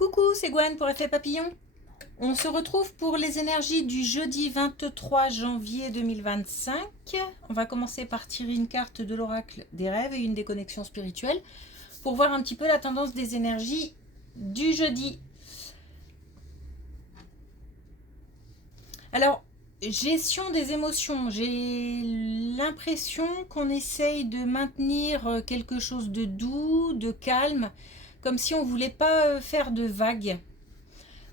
Coucou, c'est Gwen pour Effet Papillon. On se retrouve pour les énergies du jeudi 23 janvier 2025. On va commencer par tirer une carte de l'oracle des rêves et une des connexions spirituelles pour voir un petit peu la tendance des énergies du jeudi. Alors, gestion des émotions. J'ai l'impression qu'on essaye de maintenir quelque chose de doux, de calme, comme si on ne voulait pas faire de vagues.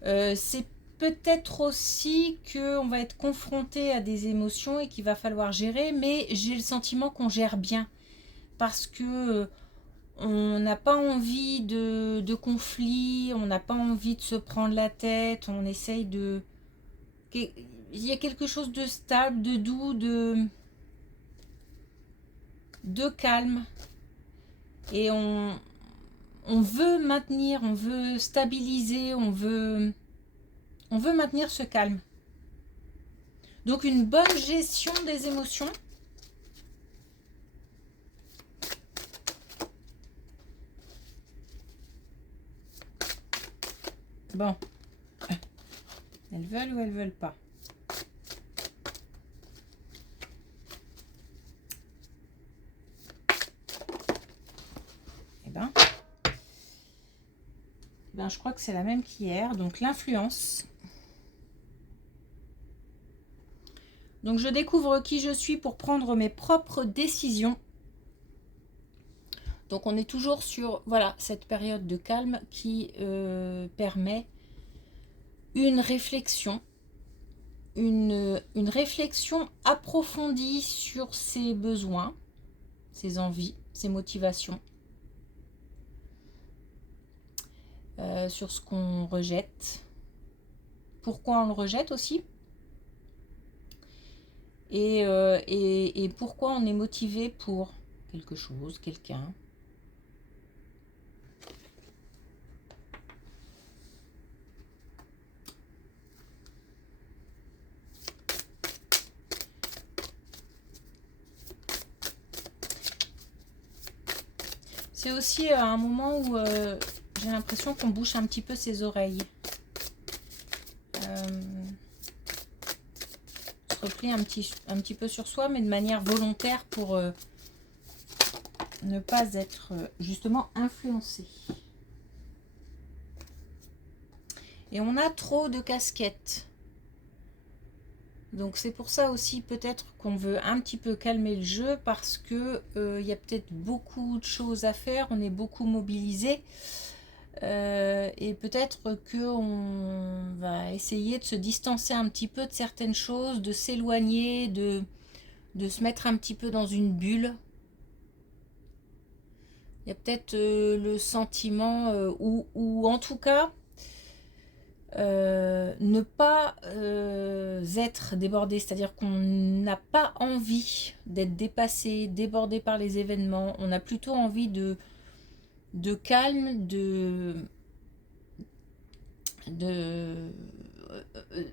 C'est peut-être aussi qu'on va être confronté à des émotions et qu'il va falloir gérer, mais j'ai le sentiment qu'on gère bien parce que on n'a pas envie de conflit, on n'a pas envie de se prendre la tête, on essaye de... Il y a quelque chose de stable, de doux, de calme. Et on veut maintenir, on veut stabiliser, on veut maintenir ce calme. Donc une bonne gestion des émotions. Bon. Elles veulent ou elles veulent pas? Eh ben, je crois que c'est la même qu'hier. Donc l'influence. Donc je découvre qui je suis pour prendre mes propres décisions. Donc on est toujours sur voilà, cette période de calme qui permet une réflexion. Une réflexion approfondie sur ses besoins, ses envies, ses motivations. Sur ce qu'on rejette. Pourquoi on le rejette aussi. Et pourquoi on est motivé pour quelque chose, quelqu'un. C'est aussi un moment où j'ai l'impression qu'on bouche un petit peu ses oreilles. Se replie un petit peu sur soi, mais de manière volontaire pour ne pas être justement influencé. Et on a trop de casquettes. Donc c'est pour ça aussi peut-être qu'on veut un petit peu calmer le jeu parce que y a peut-être beaucoup de choses à faire, on est beaucoup mobilisé et peut-être qu'on va essayer de se distancer un petit peu de certaines choses, de s'éloigner, de se mettre un petit peu dans une bulle. Il y a peut-être le sentiment ou en tout cas ne pas être débordé, c'est-à-dire qu'on n'a pas envie d'être dépassé, débordé par les événements, on a plutôt envie de calme,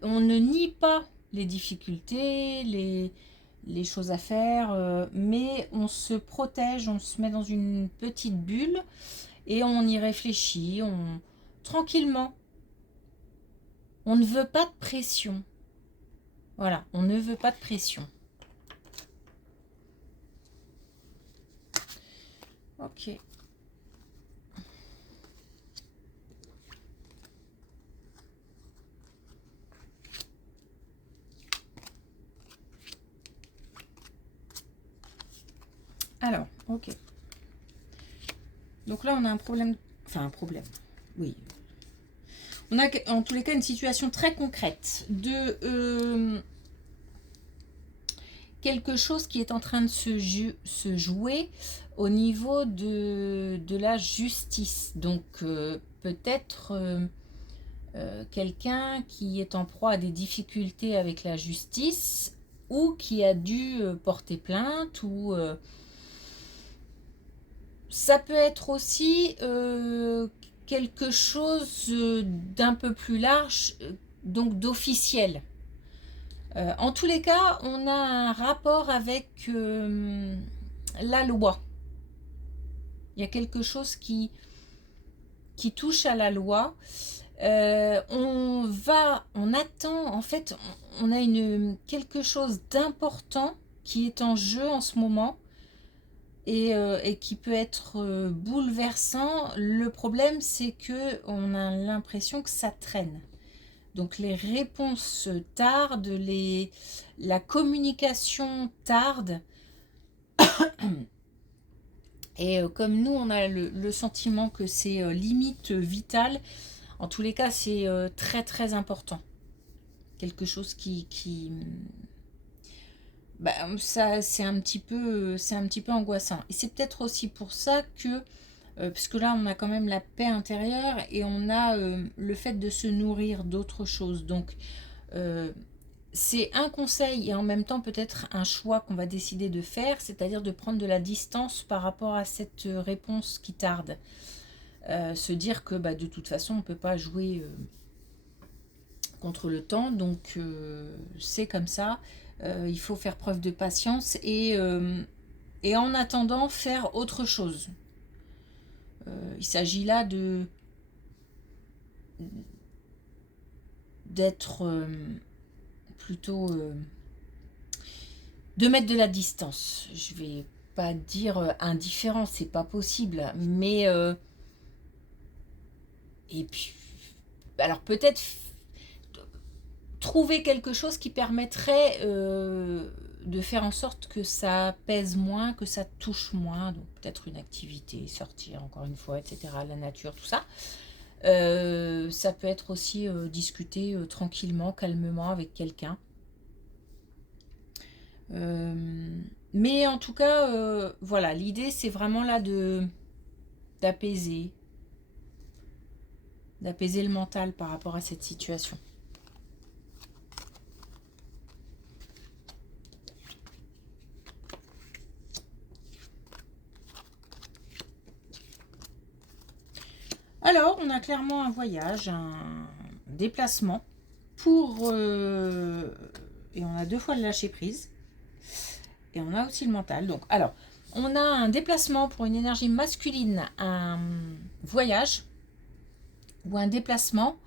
on ne nie pas les difficultés, les choses à faire, mais on se protège, on se met dans une petite bulle et on y réfléchit, tranquillement. On ne veut pas de pression. Voilà, on ne veut pas de pression. Ok. Alors, ok. Donc là, on a un problème. Enfin, un problème. Oui. On a en tous les cas une situation très concrète de quelque chose qui est en train de se jouer au niveau de la justice. Donc peut-être quelqu'un qui est en proie à des difficultés avec la justice ou qui a dû porter plainte ou ça peut être aussi quelque chose d'un peu plus large, donc d'officiel. En tous les cas, on a un rapport avec la loi. Il y a quelque chose qui qui touche à la loi. On attend, en fait, on a quelque chose d'important qui est en jeu en ce moment et qui peut être bouleversant. Le problème, c'est que on a l'impression que ça traîne. Donc les réponses tardent, la communication tarde. Et comme nous, on a le sentiment que c'est limite vital, en tous les cas, c'est très très important. Quelque chose bah, ça, c'est un petit peu angoissant. Et c'est peut-être aussi pour ça que, puisque là, on a quand même la paix intérieure et on a le fait de se nourrir d'autres choses. Donc, c'est un conseil et en même temps peut-être un choix qu'on va décider de faire, c'est-à-dire de prendre de la distance par rapport à cette réponse qui tarde. Se dire que bah, de toute façon, on ne peut pas jouer contre le temps, donc c'est comme ça. Il faut faire preuve de patience et en attendant faire autre chose. Il s'agit là d'être plutôt de mettre de la distance. Je vais pas dire indifférent, c'est pas possible, mais et puis alors peut-être trouver quelque chose qui permettrait de faire en sorte que ça pèse moins, que ça touche moins, donc peut-être une activité, sortir encore une fois, etc., la nature, tout ça. Ça peut être aussi discuter tranquillement, calmement avec quelqu'un. Mais en tout cas, voilà, l'idée c'est vraiment là d'apaiser le mental par rapport à cette situation. Alors, on a clairement un voyage, un déplacement pour... et on a 2 fois le lâcher prise. Et on a aussi le mental. Donc, alors, on a un déplacement pour une énergie masculine, un voyage ou un déplacement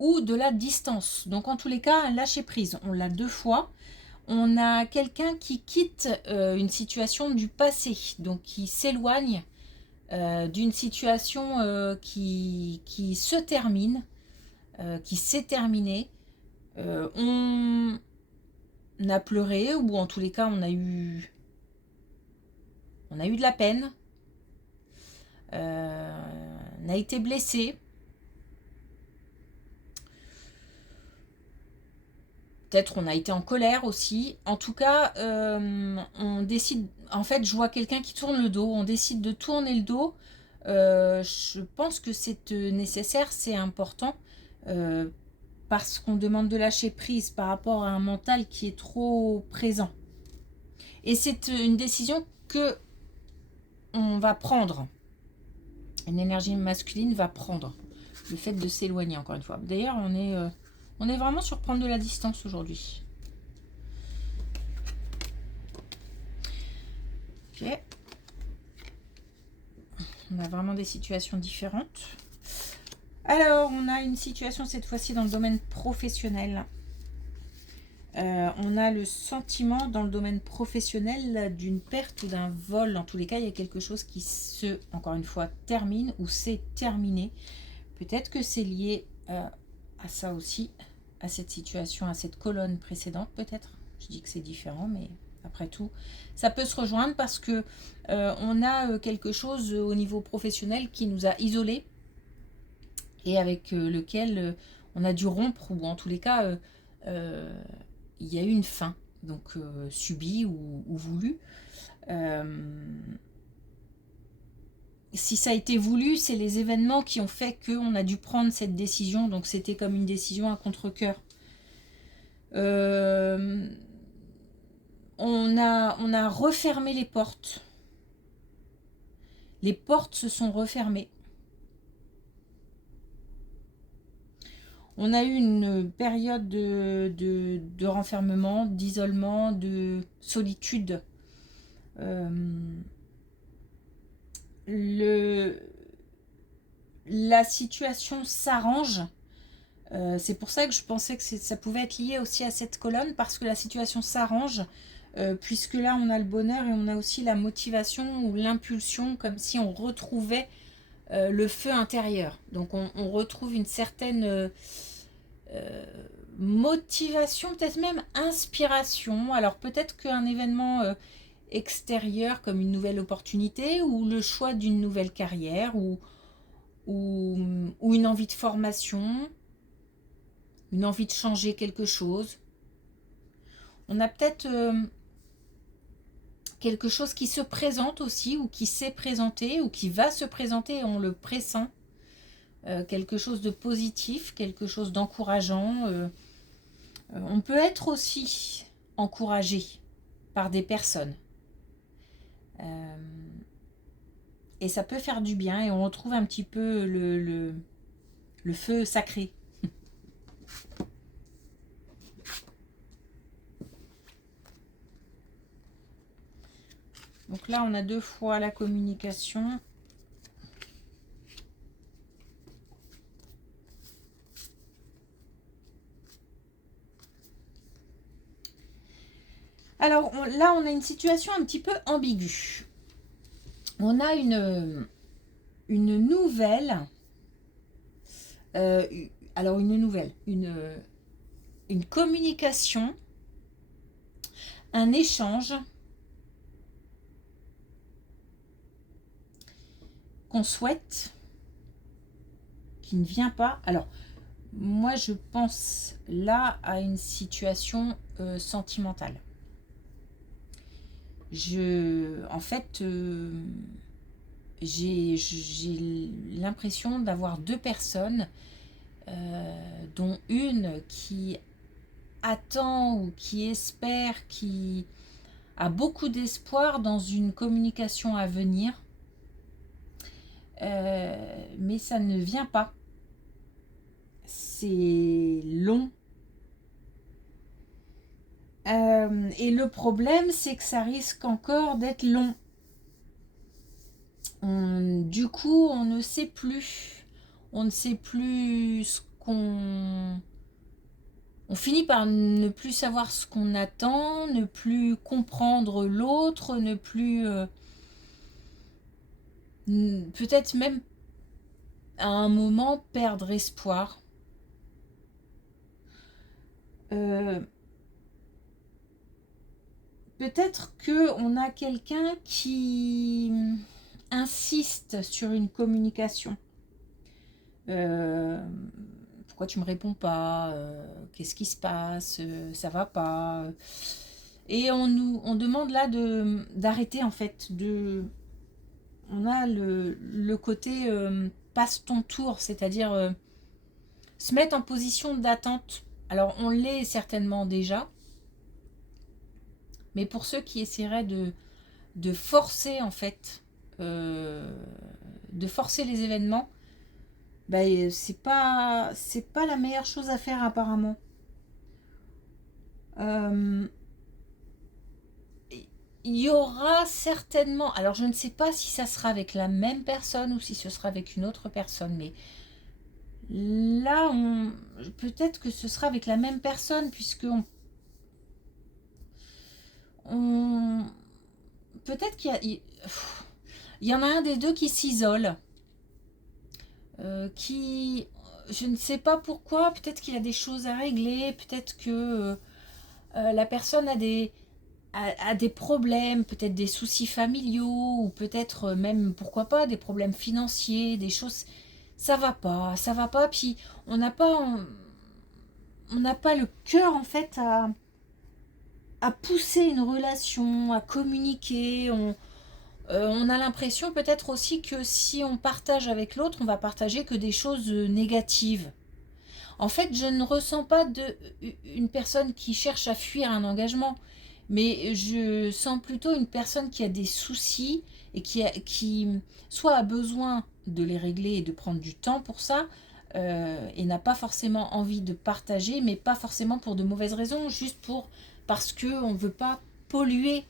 ou de la distance. Donc, en tous les cas, un lâcher prise. On l'a 2 fois. On a quelqu'un qui quitte une situation du passé, donc qui s'éloigne d'une situation qui se termine, qui s'est terminée. On a pleuré, ou en tous les cas, on a eu de la peine. On a été blessé. Peut-être on a été en colère aussi. En tout cas, on décide... En fait, je vois quelqu'un qui tourne le dos. On décide de tourner le dos. Je pense que c'est nécessaire, c'est important. Parce qu'on demande de lâcher prise par rapport à un mental qui est trop présent. Et c'est une décision que on va prendre. Une énergie masculine va prendre. Le fait de s'éloigner, encore une fois. D'ailleurs, on est vraiment sur prendre de la distance aujourd'hui. Ok. On a vraiment des situations différentes. Alors, on a une situation cette fois-ci dans le domaine professionnel. On a le sentiment dans le domaine professionnel d'une perte ou d'un vol. En tous les cas, il y a quelque chose qui encore une fois, termine ou s'est terminé. Peut-être que c'est lié à ça aussi, à cette situation, à cette colonne précédente peut-être. Je dis que c'est différent, mais après tout, ça peut se rejoindre parce que on a quelque chose au niveau professionnel qui nous a isolés et avec lequel on a dû rompre, ou en tous les cas, il y a eu une fin, donc subie ou voulue. Si ça a été voulu, c'est les événements qui ont fait qu'on a dû prendre cette décision, donc c'était comme une décision à contre-cœur. On a refermé les portes. Les portes se sont refermées. On a eu une période de renfermement, d'isolement, de solitude. la situation s'arrange. C'est pour ça que je pensais que ça pouvait être lié aussi à cette colonne, parce que la situation s'arrange, puisque là on a le bonheur et on a aussi la motivation ou l'impulsion, comme si on retrouvait le feu intérieur. Donc on retrouve une certaine motivation, peut-être même inspiration. Alors peut-être qu'un événement extérieur comme une nouvelle opportunité ou le choix d'une nouvelle carrière ou une envie de formation, une envie de changer quelque chose. On a peut-être quelque chose qui se présente aussi ou qui s'est présenté ou qui va se présenter et on le pressent. Quelque chose de positif, quelque chose d'encourageant. On peut être aussi encouragé par des personnes. Et ça peut faire du bien et on retrouve un petit peu le feu sacré. Donc là, on a 2 fois la communication. Alors là, on a une situation un petit peu ambiguë. On a une nouvelle. Alors une nouvelle, une communication, un échange qu'on souhaite, qui ne vient pas. Alors, moi, je pense là à une situation sentimentale. En fait, j'ai l'impression d'avoir 2 personnes, dont une qui attend ou qui espère, qui a beaucoup d'espoir dans une communication à venir, mais ça ne vient pas. C'est long. Et le problème, c'est que ça risque encore d'être long. Du coup, on ne sait plus. On ne sait plus ce qu'on... On finit par ne plus savoir ce qu'on attend, ne plus comprendre l'autre, ne plus... peut-être même à un moment perdre espoir. Peut-être qu'on a quelqu'un qui insiste sur une communication. Pourquoi tu me réponds pas? Qu'est-ce qui se passe? Ça va pas? Et on demande là d'arrêter en fait. On a le côté passe ton tour, c'est-à-dire se mettre en position d'attente. Alors on l'est certainement déjà, mais pour ceux qui essaieraient de forcer en fait, de forcer les événements, ben, c'est pas la meilleure chose à faire apparemment. Il y aura certainement, alors je ne sais pas si ça sera avec la même personne ou si ce sera avec une autre personne, mais là peut-être que ce sera avec la même personne, puisque peut-être qu'il y en a un des deux qui s'isole, qui, je ne sais pas pourquoi, peut-être qu'il a des choses à régler, peut-être que la personne a des problèmes, peut-être des soucis familiaux, ou peut-être même, pourquoi pas, des problèmes financiers, des choses, ça va pas, puis on n'a pas le cœur en fait à pousser une relation, à communiquer. On a l'impression peut-être aussi que si on partage avec l'autre, on va partager que des choses négatives. En fait, je ne ressens pas une personne qui cherche à fuir un engagement, mais je sens plutôt une personne qui a des soucis et qui soit a besoin de les régler et de prendre du temps pour ça, et n'a pas forcément envie de partager, mais pas forcément pour de mauvaises raisons, juste parce qu'on ne veut pas polluer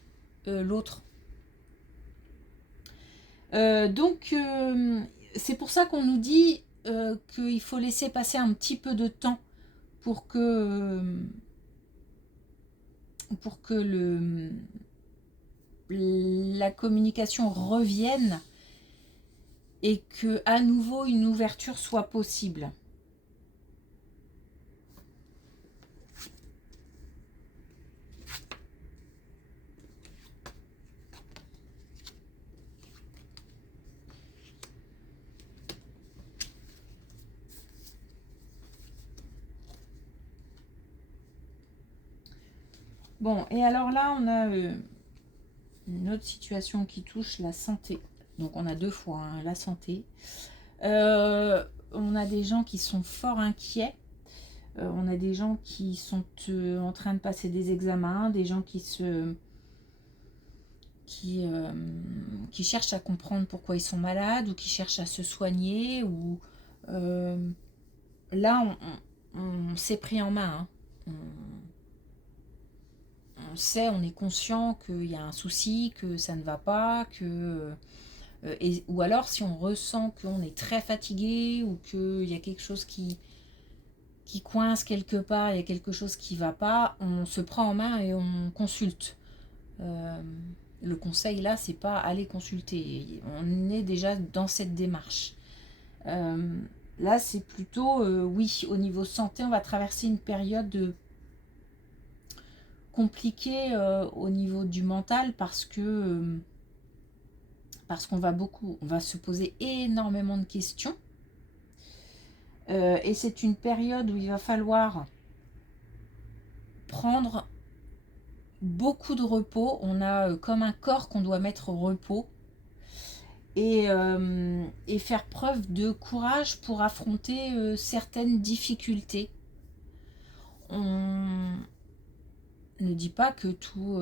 l'autre. Donc, c'est pour ça qu'on nous dit qu'il faut laisser passer un petit peu de temps pour que la communication revienne et que à nouveau une ouverture soit possible. Bon, et alors là, on a une autre situation qui touche la santé. Donc on a deux fois hein, la santé. On a des gens qui sont fort inquiets. On a des gens qui sont en train de passer des examens, des gens qui cherchent à comprendre pourquoi ils sont malades ou qui cherchent à se soigner. Ou là, on s'est pris en main. Hein. On sait, on est conscient qu'il y a un souci, que ça ne va pas, ou alors si on ressent qu'on est très fatigué ou qu'il y a quelque chose qui coince quelque part, il y a quelque chose qui ne va pas, on se prend en main et on consulte. Le conseil là, c'est pas aller consulter. On est déjà dans cette démarche. Là, c'est plutôt, oui, au niveau santé, on va traverser une période compliqué au niveau du mental parce qu'on va se poser énormément de questions et c'est une période où il va falloir prendre beaucoup de repos. On a comme un corps qu'on doit mettre au repos et faire preuve de courage pour affronter certaines difficultés. On ne dit pas que tout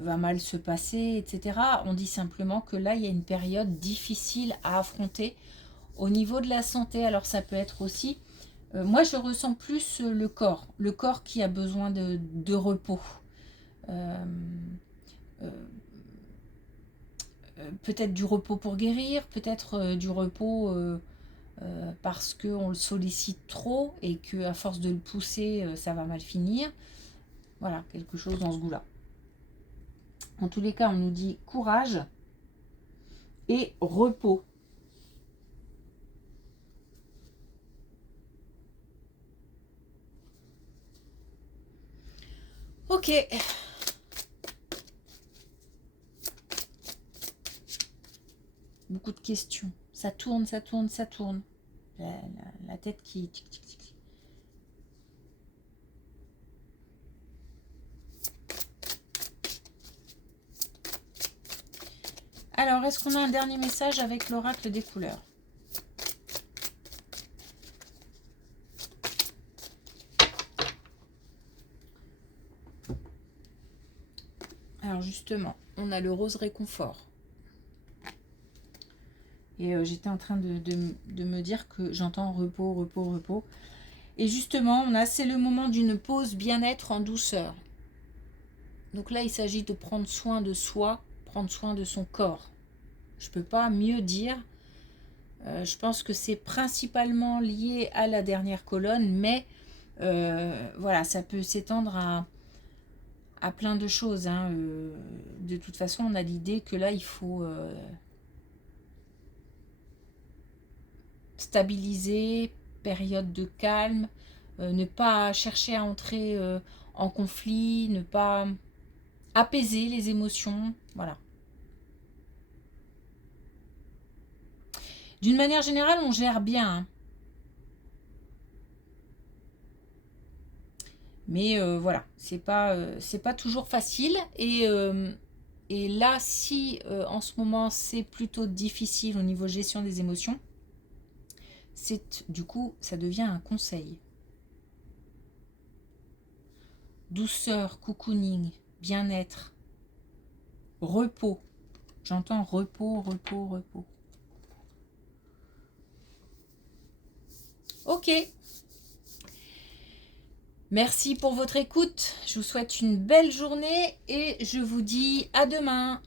va mal se passer, etc. On dit simplement que là, il y a une période difficile à affronter au niveau de la santé. Alors ça peut être aussi, moi je ressens plus le corps qui a besoin de repos. Peut-être du repos pour guérir, peut-être du repos parce qu'on le sollicite trop et qu'à force de le pousser, ça va mal finir. Voilà, quelque chose dans ce goût-là. En tous les cas, on nous dit courage et repos. Ok. Beaucoup de questions. Ça tourne, ça tourne, ça tourne. La tête qui... Tic, tic, tic. Alors, est-ce qu'on a un dernier message avec l'oracle des couleurs? Alors justement, on a le rose réconfort. Et j'étais en train de me dire que j'entends repos, repos, repos. Et justement, c'est le moment d'une pause bien-être en douceur. Donc là, il s'agit de prendre soin de soi, prendre soin de son corps. Je ne peux pas mieux dire. Je pense que c'est principalement lié à la dernière colonne, mais voilà, ça peut s'étendre à plein de choses. Hein. De toute façon, on a l'idée que là, il faut stabiliser, période de calme, ne pas chercher à entrer en conflit, ne pas apaiser les émotions, voilà. D'une manière générale, on gère bien. Hein. Mais voilà, c'est pas toujours facile. Et là, si en ce moment, c'est plutôt difficile au niveau gestion des émotions, du coup, ça devient un conseil. Douceur, cocooning, bien-être, repos. J'entends repos, repos, repos. Ok. Merci pour votre écoute. Je vous souhaite une belle journée et je vous dis à demain.